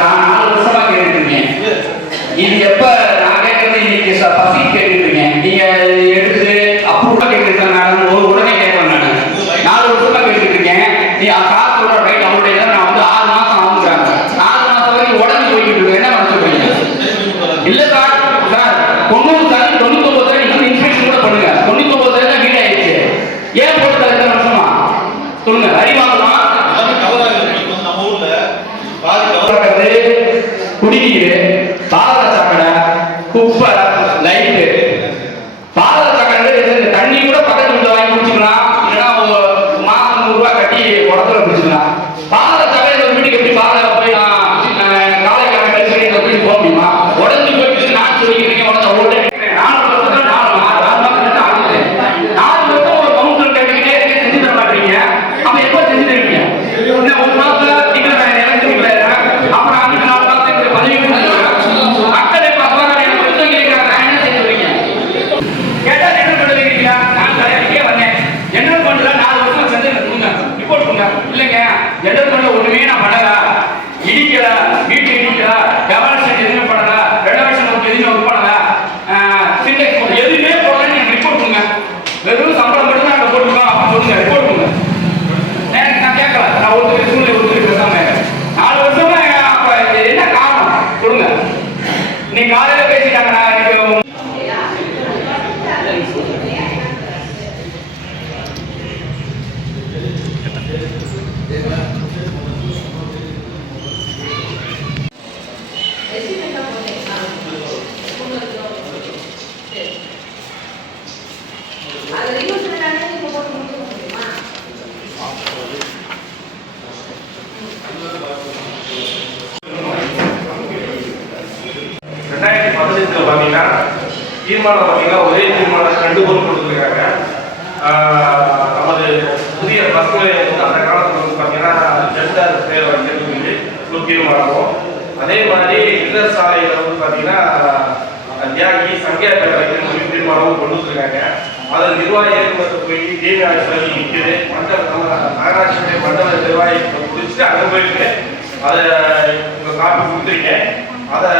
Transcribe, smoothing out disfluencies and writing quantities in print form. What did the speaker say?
நான் 4 வருஷமா கேட்டுட்டு இருக்கேன். இது எப்ப நான் கேட்கறது இன்னைக்கு பசி கேட்டுட்டு இருக்கேன். நீங்க எடுத்து அப்ரூவ் கேட்டுட்டு நான் உடனே கேட்பேன். நான் 4 வருஷமா கேட்டுட்டு இருக்கேன். நீ காசு சொல்ற ரைட் அவருடைய நான் வந்து 6 மாசம் ஆகுறாங்க. 4 மாசம் வரைக்கும் உடனே போய்கிட்டு இருக்கேன். என்ன பண்ண சொல்றீங்க? இல்ல சார் 99 நீங்க இன்ஸ்பெக்ஷன் கூட பண்ணுங்க. 99 வீடு ஆயிடுச்சு. ஏன் போட்டு எத்தனை வருஷமா சொல்லுங்க. அறிவாங்கலாம் நம்ம ஊர்ல குடிநீர், பாதாள சாக்கடை, குப்பை, லைட்டு. பாதாள சாக்கடை தண்ணி கூட பக்கத்து வீட்டுல வாங்கி குடிச்சுக்கலாம். இல்லைன்னா மாசம் 100 ரூபாய் கட்டி உடத்துல குடிச்சுக்கலாம். பாதாள சாக்கடை ஒரு வீட்டுக்கு எப்படி பாதாள போய் காலை வீட்டுக்கு போக முடியுமா? உடஞ்சு போயிட்டு நான் சொல்லிக்கிறீங்க. உடனே 4 வருஷம் 4 வருஷம் ஒரு கவுன்சிலர் கேட்டுக்கிட்டே செஞ்சு தர மாட்டீங்க. அப்ப எப்ப செஞ்சு தருவீங்க? இன்னும் 1 மாசத்துல அப்புறம் அன்னைக்கு 4 மாசத்துக்கு பதவி மக்களை பார்ப்பாங்க. எனக்கு புத்தகம் கேட்கிறாங்க. நான் என்ன செய்ய சொல்றீங்க? கேட்டா என்ன பண்ணுவீங்களா? நான் கல்யாணிக்கே வந்தேன். என்ன பண்ணல 4 வருஷம் செஞ்சு கொடுங்க, ரிப்போர்ட் கொடுங்க. இல்லைங்க என்ன பண்ணல, ஒண்ணுமே நான் பண்ணல, இடிக்கல, வீட்டு இடிக்கல, டெவலப்மெண்ட் எதுவுமே பண்ணல, ரெனோவேஷன் ஒர்க் எதுவுமே ஒர்க் பண்ணல, சிண்டெக்ஸ் போட்டு எதுவுமே போடலன்னு எனக்கு ரிப்போர்ட் கொடுங்க. வெறும் சம்பளம் மட்டும் தான் அங்கே போட்டுருக்கோம் அப்படின்னு சொல்லுங்க. ரிப்போர்ட் கொடுங்க. நான் கேட்கல. நான் ஒருத்தர் சூழ்நிலை ஒருத்தர் பேசாம 4 வருஷமா என்ன காரணம் சொல்லுங்க. நீ காலையில பேசிட்டாங்க. நான் எனக்கு பார்த்தீங்கன்னா தீர்மானம் பார்த்தீங்கன்னா ஒரே தீர்மானம் 2 பொருள் கொடுத்துருக்காங்க. நமது புதிய பஸ் நிலையம் அந்த காலத்தில் வந்து பார்த்தீங்கன்னா ஜெண்டர் பேர் வைக்கிறது ஒரு தீர்மானமும், அதே மாதிரி இல்ல சாலையில் வந்து பார்த்தீங்கன்னா தியாகி சங்கியா பேர் வைக்கிறது ஒரு தீர்மானமும் கொண்டு வந்துருக்காங்க. அதை நிர்வாக ஏற்படுத்த போய் தேவி ஆட்சி நிற்குது. மண்டல நகராட்சியுடைய மண்டல நிர்வாகி முடிச்சுட்டு அங்கே போயிருக்கு. அதை உங்கள் காப்பி கொடுத்துருக்கேன். அதை